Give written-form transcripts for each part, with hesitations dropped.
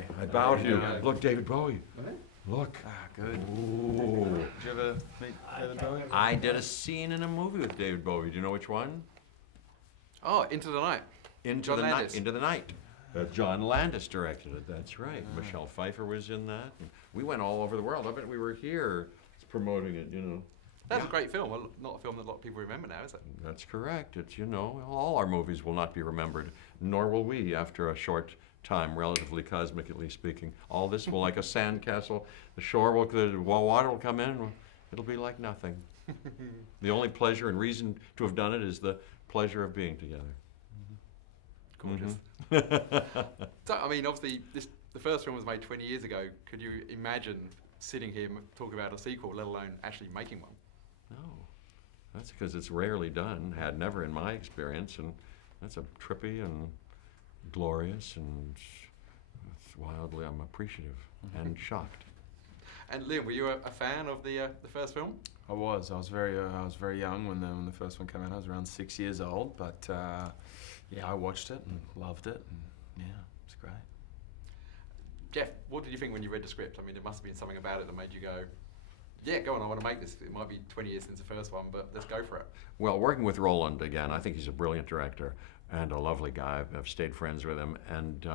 Hi. About you. Yeah. Look, David Bowie. Look. Good. Ooh. Did you ever meet David Bowie? I did a scene in a movie with David Bowie. Do you know which one? Oh, Into the Night. Into John the Landis. Night. Into the Night. John Landis directed it. That's right. Michelle Pfeiffer was in that. And we went all over the world. I bet we were here promoting it. You know. That's a great film. Well, not a film that a lot of people remember now, is it? That's correct. It's, you know, all our movies will not be remembered, nor will we after a short time, relatively cosmically speaking. All this will like a sandcastle. The water will come in, and it'll be like nothing. The only pleasure and reason to have done it is the pleasure of being together. Gorgeous. So, I mean, obviously, the first film was made 20 years ago. Could you imagine sitting here talking about a sequel, let alone actually making one? No, that's because it's rarely done, had never in my experience, and that's a trippy and glorious, and it's wildly, I'm appreciative and shocked. And Liam, were you a fan of the first film? I was. I was very young when the first one came out. I was around 6 years old, but yeah, I watched it and loved it, and yeah, it's great. Jeff, what did you think when you read the script? I mean, there must have been something about it that made you go, yeah, go on, I want to make this. It might be 20 years since the first one, but let's go for it. Well, working with Roland again, I think he's a brilliant director and a lovely guy. I've stayed friends with him, and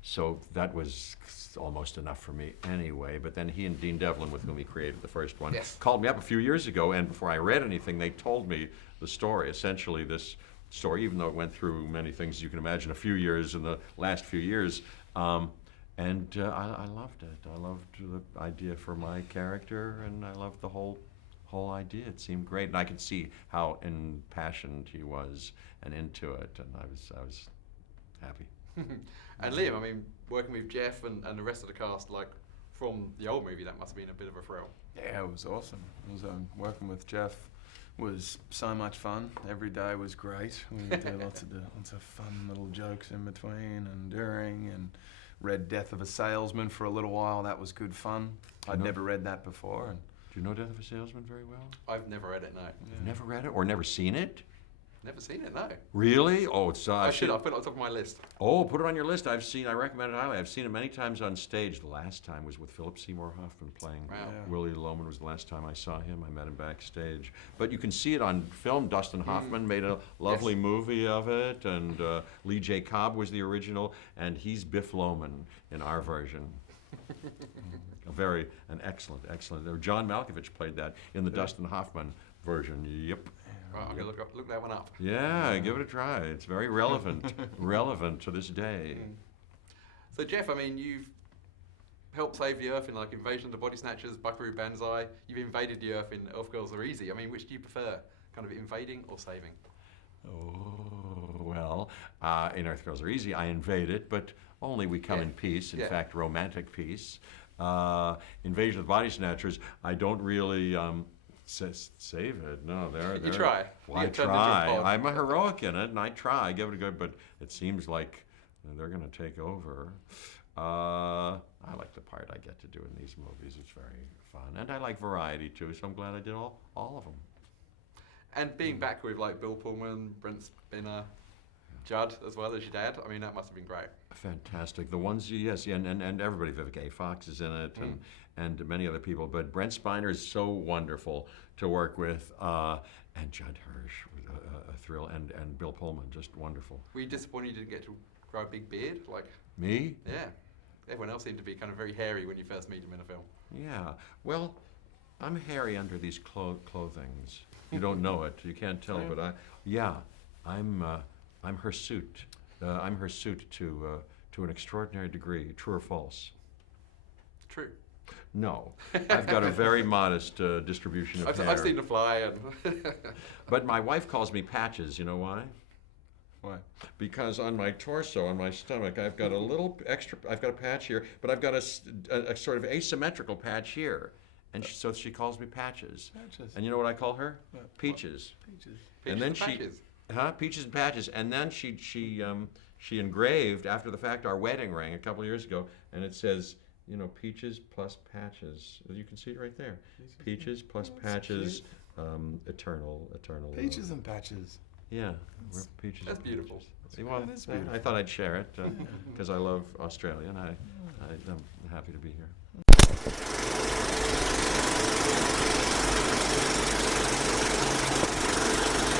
so that was almost enough for me anyway. But then he and Dean Devlin, with whom he created the first one, called me up a few years ago, and before I read anything, they told me the story, essentially this story, even though it went through many things you can imagine, a few years in the last few years. And I loved it. I loved the idea for my character, and I loved the whole idea. It seemed great, and I could see how impassioned he was and into it, and I was happy. And Liam, I mean, working with Jeff and the rest of the cast, like from the old movie, that must have been a bit of a thrill. Yeah, it was awesome. It was working with Jeff was so much fun. Every day was great. We would do lots of fun little jokes in between and during, and read Death of a Salesman for a little while. That was good fun. I'd never read that before. And do you know Death of a Salesman very well? I've never read it, no. You've never read it or never seen it? Never seen it, no. Really? Oh, it's I should. I'll put it on top of my list. Oh, put it on your list. I recommend it highly. I've seen it many times on stage. The last time was with Philip Seymour Hoffman playing Willie Loman. Was the last time I saw him. I met him backstage. But you can see it on film. Dustin Hoffman made a lovely movie of it, and Lee J. Cobb was the original, and he's Biff Loman in our version. An excellent. John Malkovich played that in the Dustin Hoffman version. Yep. Right, I'm going to look that one up. Yeah, give it a try. It's very relevant, relevant to this day. So Jeff, I mean, you've helped save the Earth in like Invasion of the Body Snatchers, Buckaroo Banzai. You've invaded the Earth in Elf Girls Are Easy. I mean, which do you prefer, kind of invading or saving? Oh, well, in Earth Girls Are Easy, I invade it, but only we come in peace, in fact, romantic peace. Invasion of the Body Snatchers, I don't really... save it. No, they're you try. Well, I try. I'm a heroic in it, and I try. I give it a go, but it seems like they're going to take over. I like the part I get to do in these movies. It's very fun, and I like variety too. So I'm glad I did all of them. And being back with like Bill Pullman, Brent Spinner, Judd as well as your dad. I mean, that must have been great. Fantastic. The ones, and everybody. Vivica A. Fox is in it, and many other people. But Brent Spiner is so wonderful to work with, and Judd Hirsch, a thrill, and Bill Pullman, just wonderful. Were you disappointed you didn't get to grow a big beard? Like me? Yeah. Everyone else seemed to be kind of very hairy when you first meet him in a film. Yeah. Well, I'm hairy under these clothings. You don't know it. You can't tell, but I'm her suit. I'm her suit to an extraordinary degree. True or false? True. No, I've got a very modest distribution of hair. I've seen The Fly, and but my wife calls me Patches. You know why? Why? Because on my torso, on my stomach, I've got a little extra. I've got a patch here, but I've got a sort of asymmetrical patch here, and so she calls me Patches. Patches. And you know what I call her? Peaches. Peaches. And then Patches. Peaches and Patches. And then she engraved after the fact our wedding ring a couple of years ago, and it says, you know, Peaches plus Patches. You can see it right there. Peaches plus Patches, eternal. Peaches and Patches. Yeah, we're Peaches. That's and beautiful. Patches. Well, That is beautiful. I thought I'd share it because I love Australia, and I I'm happy to be here.